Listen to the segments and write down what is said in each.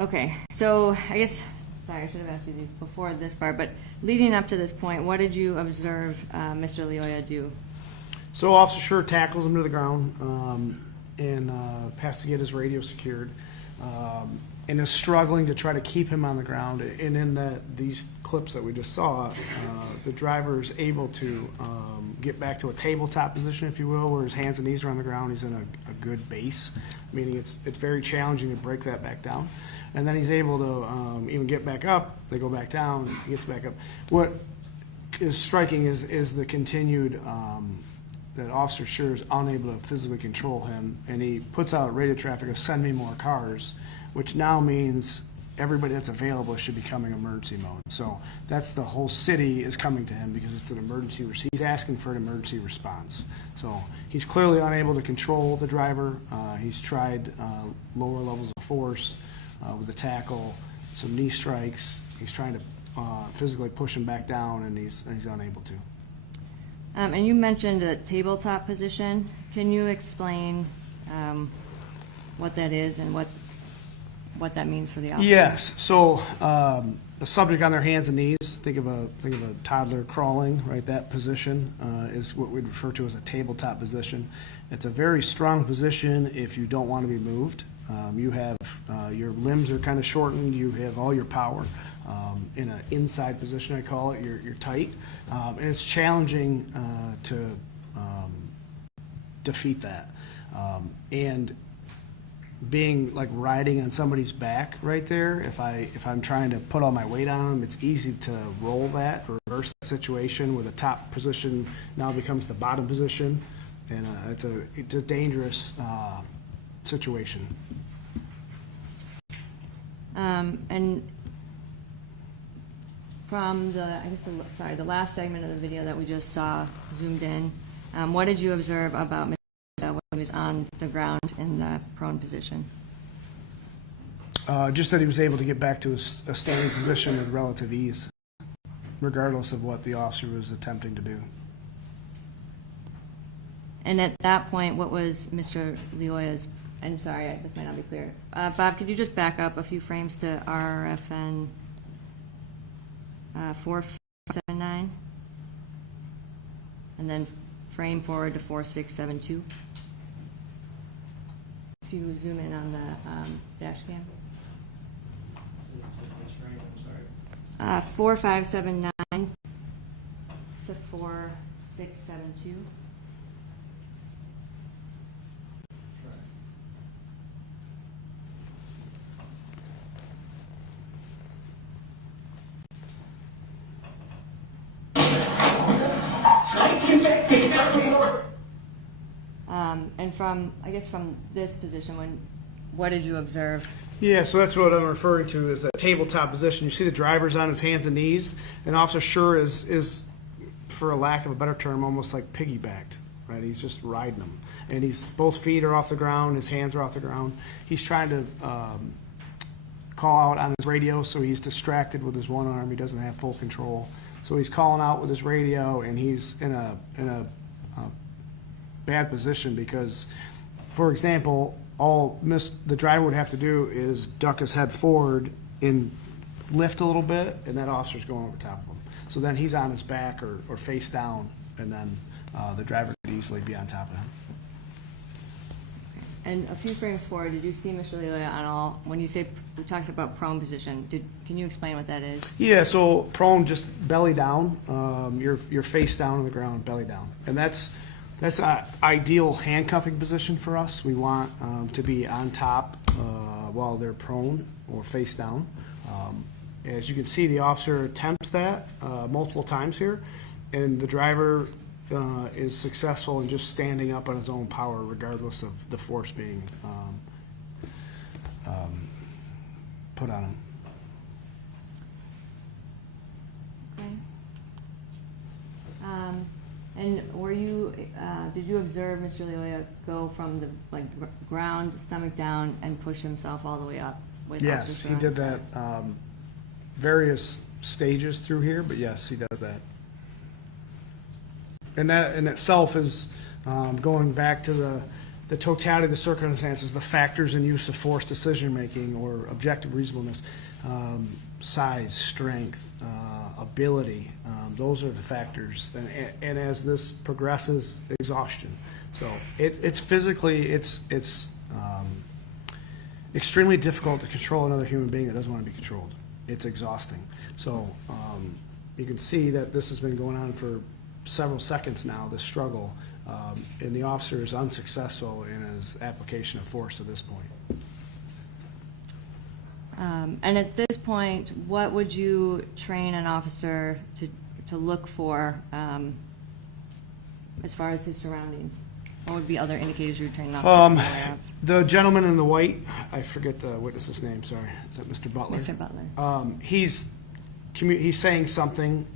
Okay, so I guess, sorry, I should have asked you these before this part, but leading up to this point, what did you observe Mr. Lyoya do? So Officer Schurr tackles him to the ground and has to get his radio secured, and is struggling to try to keep him on the ground. And in these clips that we just saw, the driver is able to get back to a tabletop position, if you will, where his hands and knees are on the ground. He's in a good base, meaning it's very challenging to break that back down. And then he's able to even get back up. They go back down, he gets back up. What is striking is the continued that Officer Schurr is unable to physically control him, and he puts out radio traffic of "send me more cars," which now means everybody that's available should be coming emergency mode. So that's the whole city is coming to him because it's an emergency. He's asking for an emergency response. So he's clearly unable to control the driver. He's tried lower levels of force with a tackle, some knee strikes. He's trying to physically push him back down, and he's unable to. And you mentioned a tabletop position. Can you explain what that is and what that means for the officer? Yes. So the subject on their hands and knees. Think of a toddler crawling. Right. That position is what we'd refer to as a tabletop position. It's a very strong position if you don't want to be moved. You have your limbs are kind of shortened. You have all your power in an inside position. I call it. You're tight, and it's challenging to defeat that. And being like riding on somebody's back right there, if I'm trying to put all my weight on them, it's easy to roll that, reverse the situation where the top position now becomes the bottom position, and it's a dangerous situation. And from the last segment of the video that we just saw zoomed in, what did you observe about Mr. when he was on the ground in the prone position? Just that he was able to get back to a standing position with relative ease, regardless of what the officer was attempting to do. And at that point, what was Mr. Lyoya's, I'm sorry, this might not be clear. Bob, could you just back up a few frames to RFN 4579? And then frame forward to 4672. If you zoom in on the dash cam. 4579 to 4672. And from this position, what did you observe? Yeah, so that's what I'm referring to is that tabletop position. You see the driver's on his hands and knees, and Officer Schurr is, for a lack of a better term, almost like piggybacked, right? He's just riding them. And both feet are off the ground, his hands are off the ground. He's trying to call out on his radio, so he's distracted with his one arm. He doesn't have full control. So he's calling out with his radio, and he's in a bad position because, for example, all the driver would have to do is duck his head forward and lift a little bit, and that officer's going over top of him. So then he's on his back or face down, and then the driver could easily be on top of him. And a few frames forward, did you see Mr. Lyoya on all, when you say, we talked about prone position, can you explain what that is? Yeah, so prone, just belly down, your face down on the ground, belly down. And that's an ideal handcuffing position for us. We want to be on top while they're prone or face down. As you can see, the officer attempts that multiple times here, and the driver is successful in just standing up on his own power regardless of the force being put on him. Okay. And did you observe Mr. Lyoya go from the ground, stomach down, and push himself all the way up? Yes, he did that various stages through here, but yes, he does that. And that in itself is going back to the totality of the circumstances, the factors in use of force decision-making or objective reasonableness, size, strength, ability, those are the factors. And as this progresses, exhaustion. So it's physically, it's extremely difficult to control another human being that doesn't want to be controlled. It's exhausting. So you can see that this has been going on for several seconds now, this struggle, and the officer is unsuccessful in his application of force at this point. And at this point, what would you train an officer to look for as far as his surroundings? What would be other indicators you would train an officer to be aware of? The gentleman in the white, I forget the witness's name, sorry. Is that Mr. Butler? Mr. Butler. He's saying something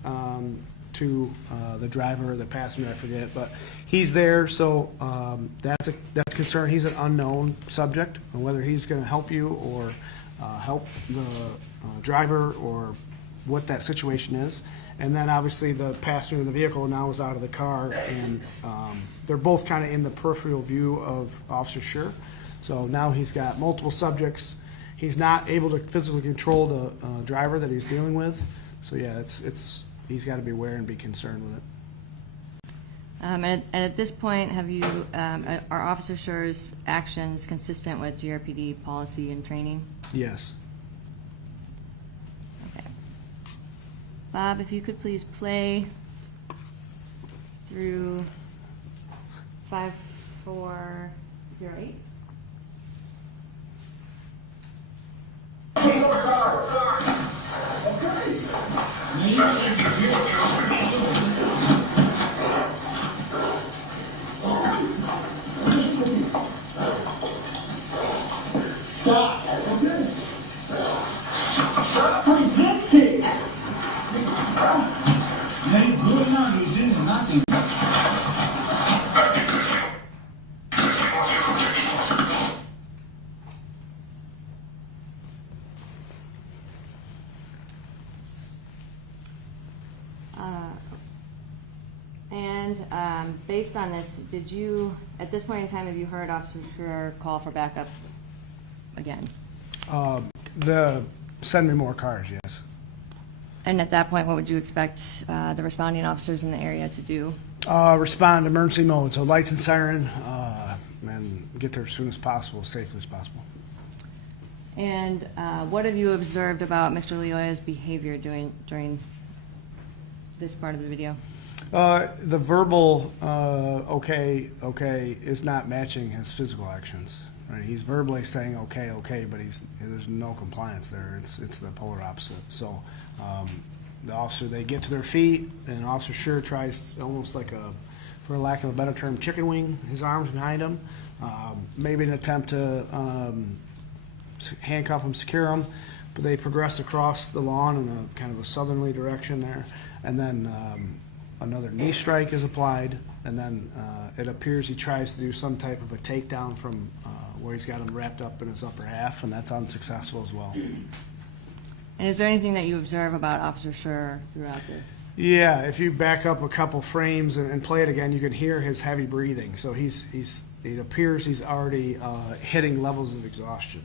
to the driver or the passenger, I forget, but he's there, so that's a concern. He's an unknown subject, and whether he's going to help you or help the driver or what that situation is. And then obviously the passenger in the vehicle now is out of the car, and they're both kind of in the peripheral view of Officer Schurr. So now he's got multiple subjects. He's not able to physically control the driver that he's dealing with. So yeah, he's got to be aware and be concerned with it. And at this point, have you are Officer Schurr's actions consistent with GRPD policy and training? Yes. Okay. Bob, if you could please play through 5408. Stop. Okay. Stop resisting. Hey, good enough. He's in nothing. And based on this, did you, at this point in time, have you heard Officer Schurr call for backup again? Send me more cars, yes. And at that point, what would you expect the responding officers in the area to do? Respond emergency mode, so lights and siren, and get there as soon as possible, as safely as possible. And what have you observed about Mr. Lyoya's behavior during this part of the video? The verbal okay is not matching his physical actions. Right? He's verbally saying okay, but there's no compliance there. It's the polar opposite. So the officer, they get to their feet, and Officer Schurr tries almost like for lack of a better term, chicken wing his arms behind him, maybe an attempt to handcuff him, secure him, but they progress across the lawn in a kind of a southerly direction there, and then another knee strike is applied, and then it appears he tries to do some type of a takedown from where he's got him wrapped up in his upper half, and that's unsuccessful as well. And is there anything that you observe about Officer Schurr throughout this? Yeah, if you back up a couple frames and play it again, you can hear his heavy breathing. So it appears he's already hitting levels of exhaustion.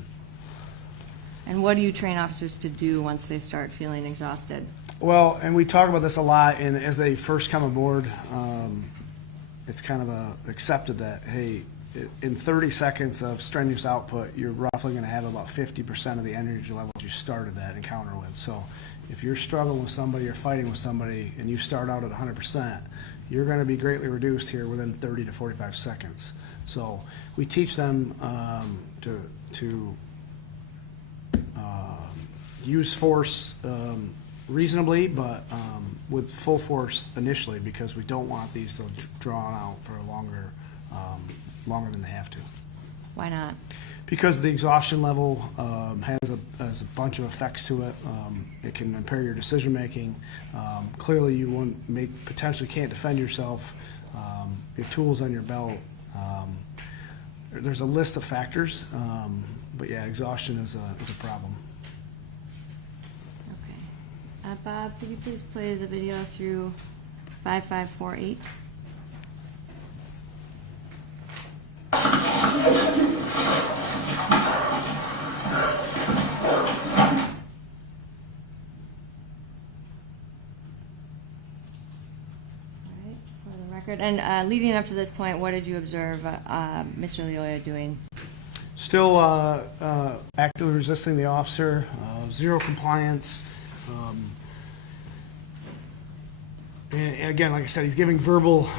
And what do you train officers to do once they start feeling exhausted? Well, and we talk about this a lot, and as they first come aboard, it's kind of accepted that, hey, in 30 seconds of strenuous output, you're roughly going to have about 50% of the energy levels you started that encounter with. So if you're struggling with somebody or fighting with somebody and you start out at 100%, you're going to be greatly reduced here within 30 to 45 seconds. So we teach them to use force reasonably, but with full force initially, because we don't want these to draw out for a longer than they have to. Why not? Because the exhaustion level has a bunch of effects to it. It can impair your decision making. Clearly, you potentially can't defend yourself. Your tools on your belt. There's a list of factors, but yeah, exhaustion is a problem. Okay. Bob, could you please play the video through 5548? record. And leading up to this point, what did you observe Mr. Lyoya doing? Still actively resisting the officer, zero compliance. And again, like I said, he's giving verbal,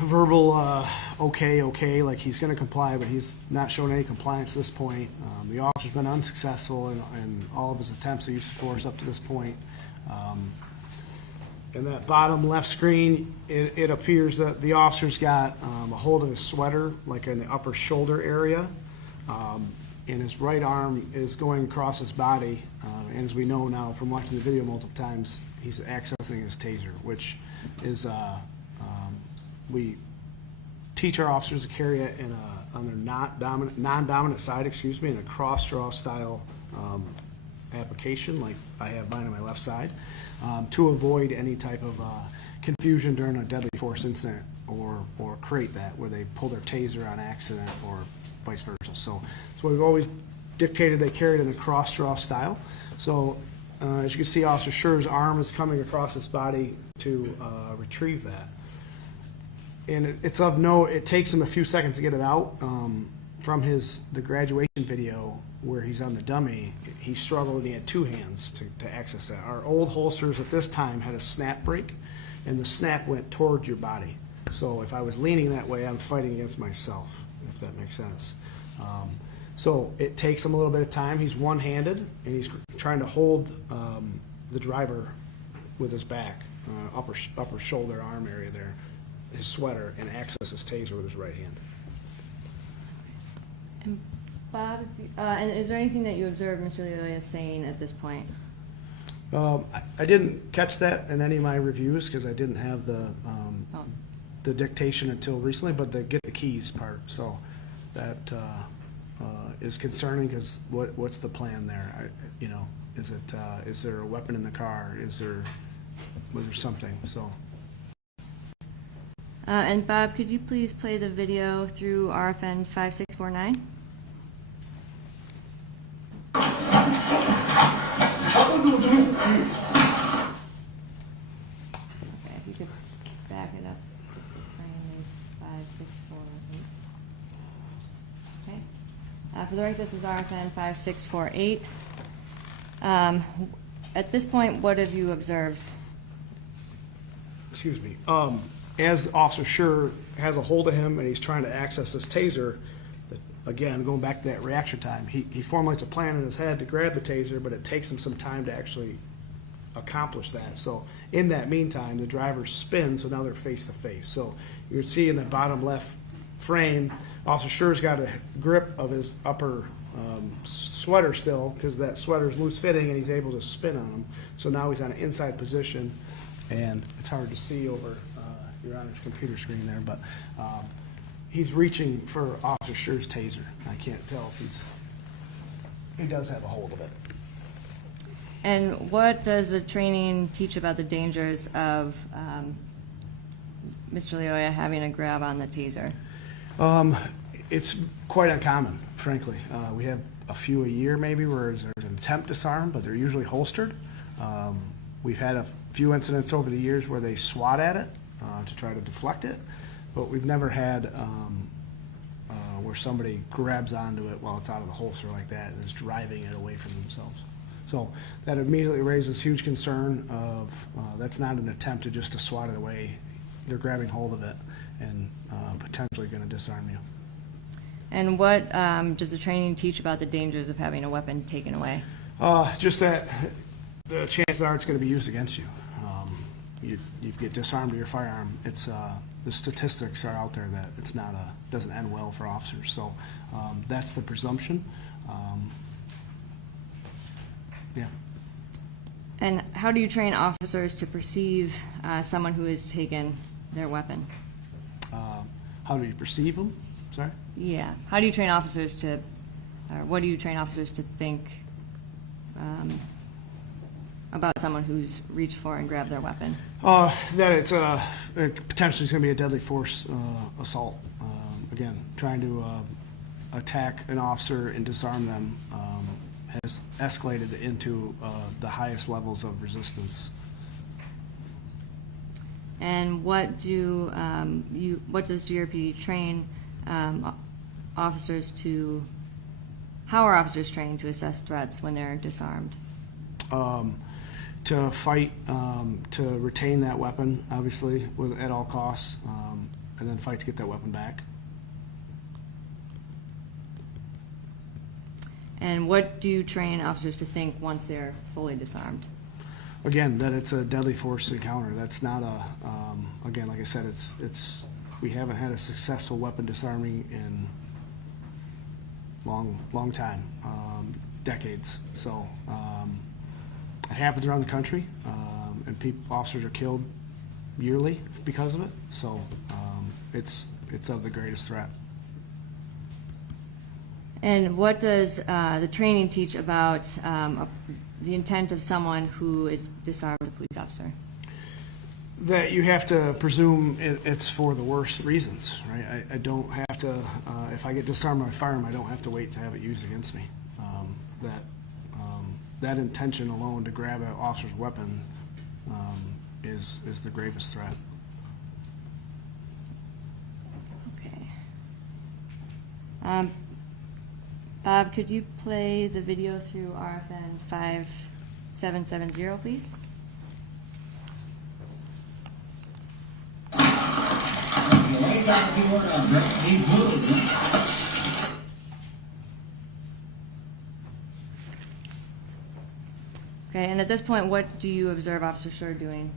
okay, like he's going to comply, but he's not showing any compliance at this point. The officer's been unsuccessful in all of his attempts at use of force up to this point. In that bottom left screen, it appears that the officer's got a hold of his sweater, like in the upper shoulder area, and his right arm is going across his body. And as we know now from watching the video multiple times, he's accessing his taser, which is we teach our officers to carry it on their non-dominant side, in a cross-draw style application, like I have mine on my left side, to avoid any type of confusion during a deadly force incident or create that where they pull their taser on accident or vice versa. So we've always dictated they carry it in a cross-draw style. So as you can see, Officer Schurr's arm is coming across his body to retrieve that. And it's of note, it takes him a few seconds to get it out. From the graduation video where he's on the dummy, he struggled and he had two hands to access that. Our old holsters at this time had a snap brake, and the snap went towards your body. So if I was leaning that way, I'm fighting against myself, if that makes sense. So it takes him a little bit of time. He's one-handed, and he's trying to hold the driver with his back, upper shoulder arm area there, his sweater, and access his taser with his right hand. And Bob, and is there anything that you observed Mr. Lyoya saying at this point? I didn't catch that in any of my reviews because I didn't have the dictation until recently, but the get the keys part. So that is concerning because what's the plan there? Is there a weapon in the car? Was there something? So. And Bob, could you please play the video through RFN 5649? Okay, if you could back it up just to frame 5648. Okay. For the record, this is RFN 5648. At this point, what have you observed? Excuse me. As Officer Schurr has a hold of him and he's trying to access his taser, again, going back to that reaction time, he formulates a plan in his head to grab the taser, but it takes him some time to actually accomplish that. So in that meantime, the driver spins, so now they're face to face. So you can see in the bottom left frame, Officer Schurr's got a grip of his upper sweater still because that sweater's loose fitting and he's able to spin on him. So now he's on an inside position, and it's hard to see over Your Honor's computer screen there, but he's reaching for Officer Schurr's taser. I can't tell if he does have a hold of it. And what does the training teach about the dangers of Mr. Lyoya having a grab on the taser? It's quite uncommon, frankly. We have a few a year maybe where there's an attempt to disarm, but they're usually holstered. We've had a few incidents over the years where they swat at it to try to deflect it, but we've never had where somebody grabs onto it while it's out of the holster like that and is driving it away from themselves. So that immediately raises huge concern of that's not an attempt to swat it away. They're grabbing hold of it and potentially going to disarm you. And what does the training teach about the dangers of having a weapon taken away? Just that the chances are it's going to be used against you. You get disarmed of your firearm. It's the statistics are out there that it's not doesn't end well for officers. So that's the presumption. Yeah. And how do you train officers to perceive someone who has taken their weapon? How do you perceive them? Sorry? Yeah. How do you train officers to, or what do you train officers to think about someone who's reached for and grabbed their weapon? That it's potentially going to be a deadly force assault. Again, trying to attack an officer and disarm them has escalated into the highest levels of resistance. And what does GRPD train officers to? How are officers trained to assess threats when they're disarmed? To fight, to retain that weapon, obviously, at all costs, and then fight to get that weapon back. And what do you train officers to think once they're fully disarmed? Again, that it's a deadly force encounter. That's not a, again, like I said, we haven't had a successful weapon disarming in long time, decades. So it happens around the country, and officers are killed yearly because of it. So it's of the greatest threat. And what does the training teach about the intent of someone who is disarmed as a police officer? That you have to presume it's for the worst reasons, right? I don't have to, if I get disarmed by firearm, I don't have to wait to have it used against me. That intention alone to grab an officer's weapon is the gravest threat. Okay. Bob, could you play the video through RFN 5770, please? Okay, and at this point, what do you observe Officer Schurr doing?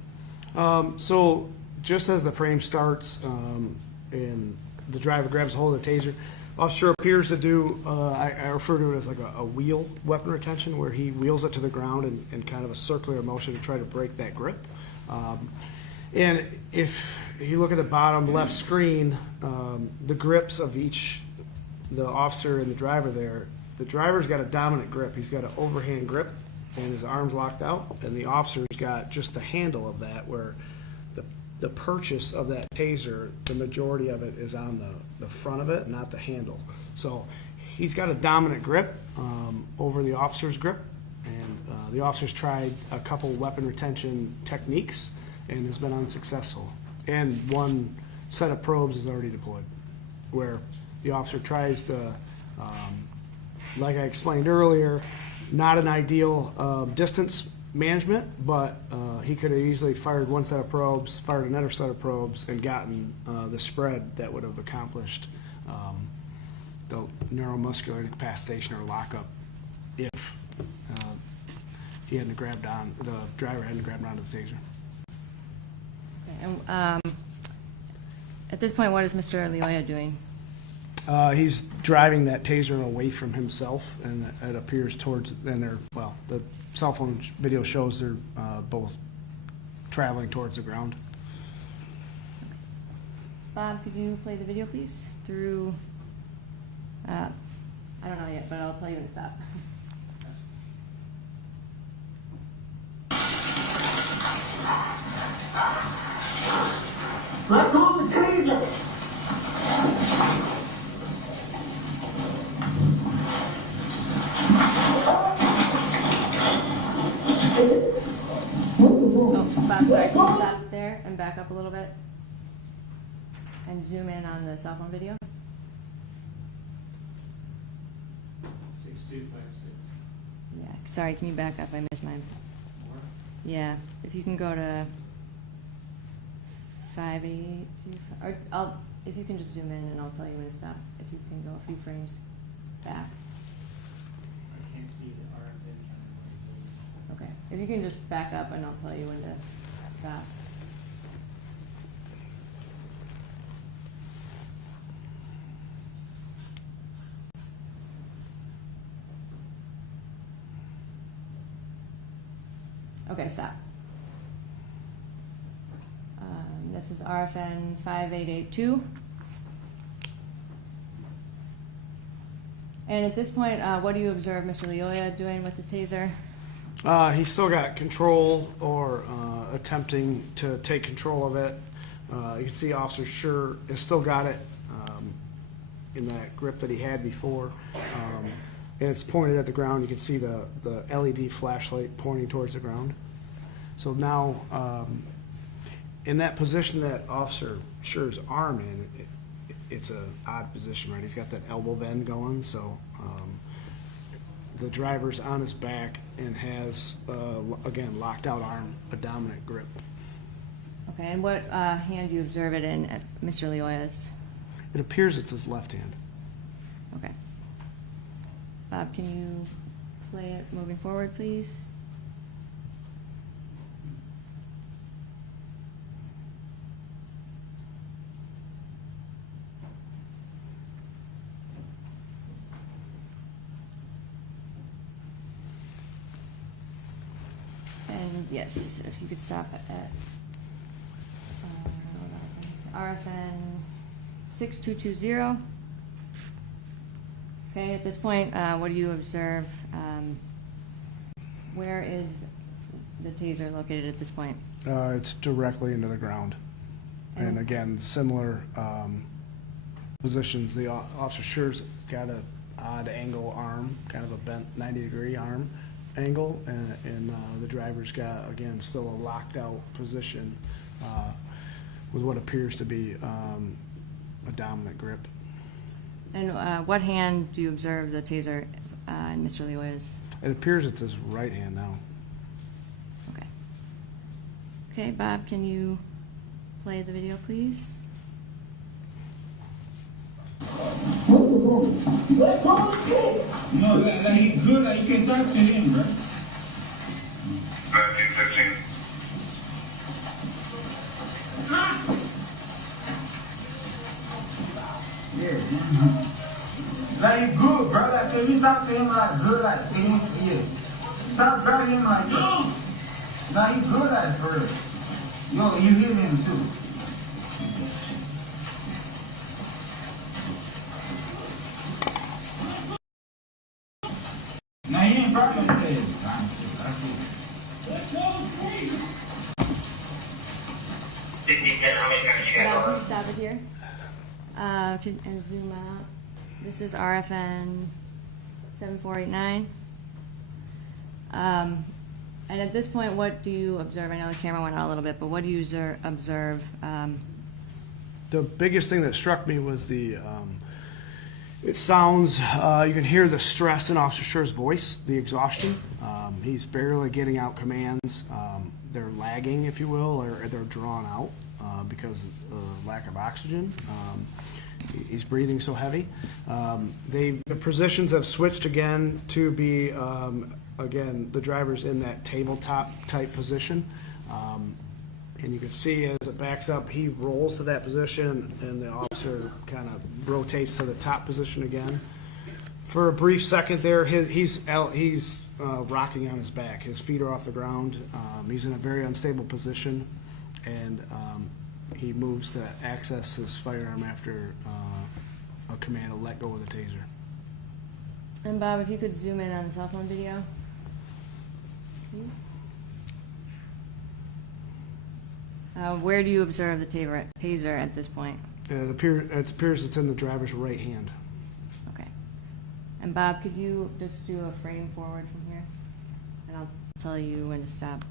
So just as the frame starts and the driver grabs hold of the taser, Officer appears to do, I refer to it as like a wheel weapon retention, where he wheels it to the ground in kind of a circular motion to try to break that grip. And if you look at the bottom left screen, the grips of the officer and the driver there, the driver's got a dominant grip. He's got an overhand grip and his arm's locked out, and the officer's got just the handle of that, where the purchase of that taser, the majority of it is on the front of it, not the handle. So he's got a dominant grip over the officer's grip, and the officer's tried a couple weapon retention techniques and has been unsuccessful. And one set of probes is already deployed, where the officer tries to, like I explained earlier, not an ideal distance management, but he could have easily fired one set of probes, fired another set of probes, and gotten the spread that would have accomplished the neuromuscular incapacitation or lockup if he hadn't grabbed on, the driver hadn't grabbed onto the taser. Okay, and at this point, what is Mr. Lyoya doing? He's driving that taser away from himself, and it appears towards, and the cell phone video shows they're both traveling towards the ground. Bob, could you play the video, please, through, I don't know yet, but I'll tell you when to stop. Let go of the taser! Oh, Bob, sorry, can you stop there and back up a little bit? And zoom in on the cell phone video? 6256. Yeah, sorry, can you back up? I missed mine. More? Yeah, if you can go to 5825, or if you can just zoom in and I'll tell you when to stop. If you can go a few frames back. I can't see the RFN camera. Okay, if you can just back up and I'll tell you when to stop. Okay, stop. This is RFN 5882. And at this point, what do you observe Mr. Lyoya doing with the taser? He's still got control, or attempting to take control of it. You can see Officer Schurr has still got it in that grip that he had before. And it's pointed at the ground. You can see the LED flashlight pointing towards the ground. So now in that position that Officer Schurr's arm in, it's a odd position, right? He's got that elbow bend going, so the driver's on his back and has, again, locked out arm, a dominant grip. Okay, and what hand do you observe it in at Mr. Lyoya's? It appears it's his left hand. Okay. Bob, can you play it moving forward, please? And yes, if you could stop at RFN 6220. Okay, at this point, what do you observe? Where is the taser located at this point? It's directly into the ground. And again, similar positions. The Officer Schurr's got an odd angle arm, kind of a bent 90-degree arm angle, and the driver's got, again, still a locked out position with what appears to be a dominant grip. And what hand do you observe the taser in Mr. Lyoya's? It appears it's his right hand now. Okay. Okay, Bob, can you play the video, please? Let go of the tape. No, like he good, like you can talk to him, bro. 13, 15. Yeah. Like he good, bro. Like can you talk to him like good, like can you, yeah. Stop grabbing him like that. Nah, he good at first. Yo, you hear him too. Now he ain't probably gonna say it. I see. Let go of the tape. Bob, can you stop it here? And zoom out. This is RFN 7489. And at this point, what do you observe? I know the camera went out a little bit, but what do you observe? The biggest thing that struck me was it sounds, you can hear the stress in Officer Schurr's voice, the exhaustion. He's barely getting out commands. They're lagging, if you will, or they're drawn out because of lack of oxygen. He's breathing so heavy. The positions have switched again to be, again, the driver's in that tabletop type position. And you can see as it backs up, he rolls to that position, and the officer kind of rotates to the top position again. For a brief second there, he's rocking on his back. His feet are off the ground. He's in a very unstable position, and he moves to access his firearm after a command to let go of the taser. And Bob, if you could zoom in on the cell phone video, please. Where do you observe the taser at this point? It appears it's in the driver's right hand. Okay. And Bob, could you just do a frame forward from here? And I'll tell you when to stop.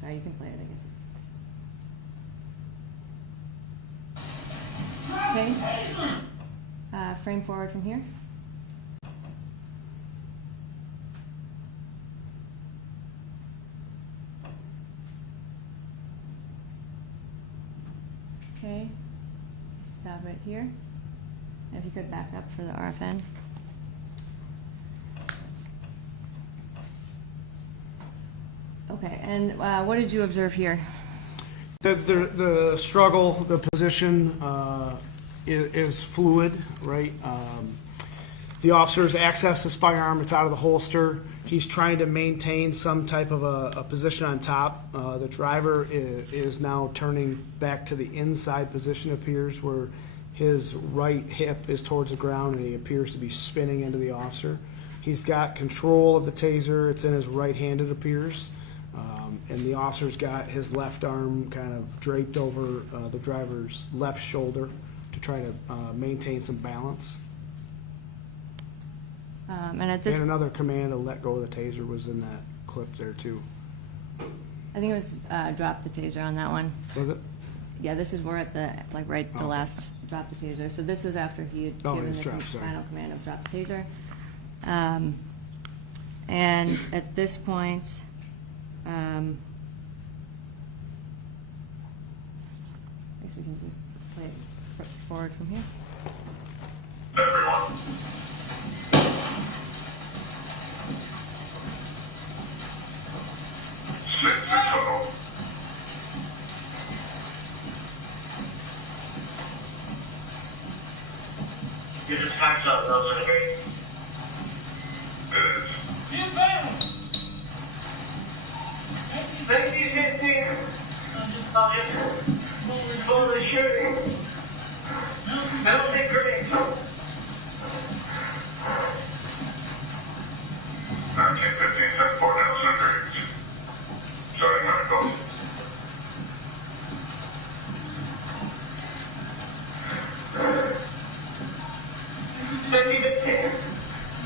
Sorry, you can play it, I guess. Okay. Frame forward from here. Okay. Stop right here. And if you could back up for the RFN. Okay, and what did you observe here? The struggle, the position is fluid, right? The officer's access his firearm, it's out of the holster. He's trying to maintain some type of a position on top. The driver is now turning back to the inside position, appears, where his right hip is towards the ground, and he appears to be spinning into the officer. He's got control of the taser. It's in his right hand, it appears. And the officer's got his left arm kind of draped over the driver's left shoulder to try to maintain some balance. And at this, And another command to let go of the taser was in that clip there too. I think it was drop the taser on that one. Was it? Yeah, this is, we're at the, like, right, the Okay. last drop the taser. So this is after he had Oh, given it's the dropped, sorry. final command of drop the taser. And at this point, I guess we can just play it forward from here. Everyone. Safety tunnel. You just packed up, those are great. It is. Get back! Thank you, safety. For the shooting. That'll be great. 1915, 10-4 down Cedric. Starting medical.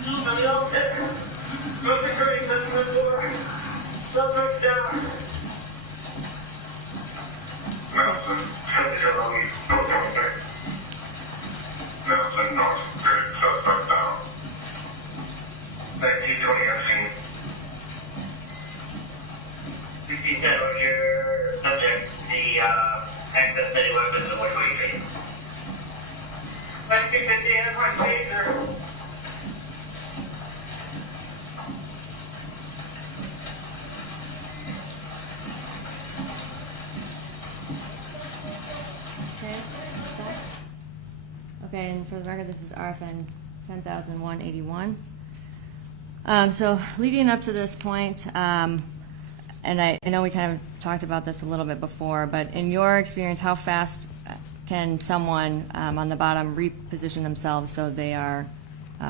Somebody else hit. Go to green, that's the door. Subject down. Nelson, head to your lead. No contact. Nelson, north, grade, suspect down. 1920 FC. 1610 was your subject, the access to weapons and what do you mean? 1950 anti-taser. Okay. Stop. Okay, and for the record, this is RFN 10,181. So leading up to this point, and I know we kind of talked about this a little bit before, but in your experience, how fast can someone on the bottom reposition themselves so they are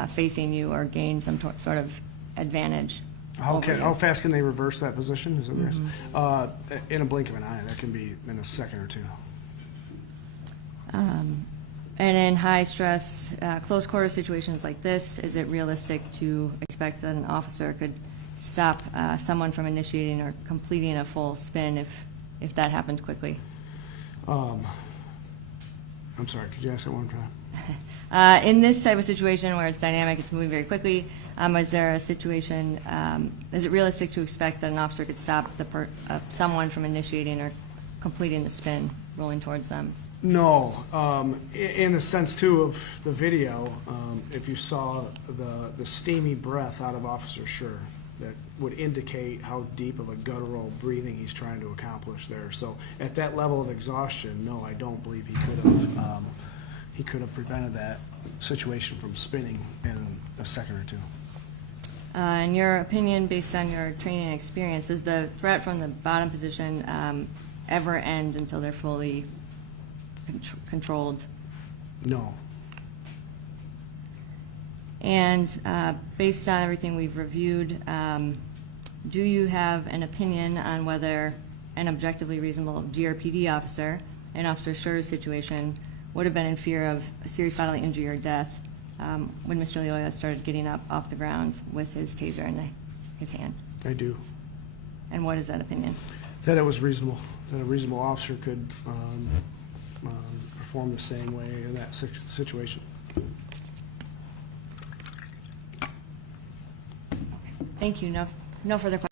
facing you or gain some sort of advantage over you? How fast can they reverse that position? Is it in a blink of an eye? That can be in a second or two. And in high stress, close quarter situations like this, is it realistic to expect that an officer could stop someone from initiating or completing a full spin if that happens quickly? I'm sorry, could you ask that one more time? In this type of situation where it's dynamic, it's moving very quickly, is there a situation, is it realistic to expect that an officer could stop someone from initiating or completing the spin, rolling towards them? No, in the sense too of the video, if you saw the steamy breath out of Officer Schurr, that would indicate how deep of a guttural breathing he's trying to accomplish there. So at that level of exhaustion, no, I don't believe he could have prevented that situation from spinning in a second or two. In your opinion, based on your training and experience, does the threat from the bottom position ever end until they're fully controlled? No. And based on everything we've reviewed, do you have an opinion on whether an objectively reasonable GRPD officer in Officer Schurr's situation would have been in fear of a serious bodily injury or death when Mr. Lyoya started getting up off the ground with his taser in his hand? I do. And what is that opinion? That it was reasonable, that a reasonable officer could perform the same way in that situation. Thank you. No further questions.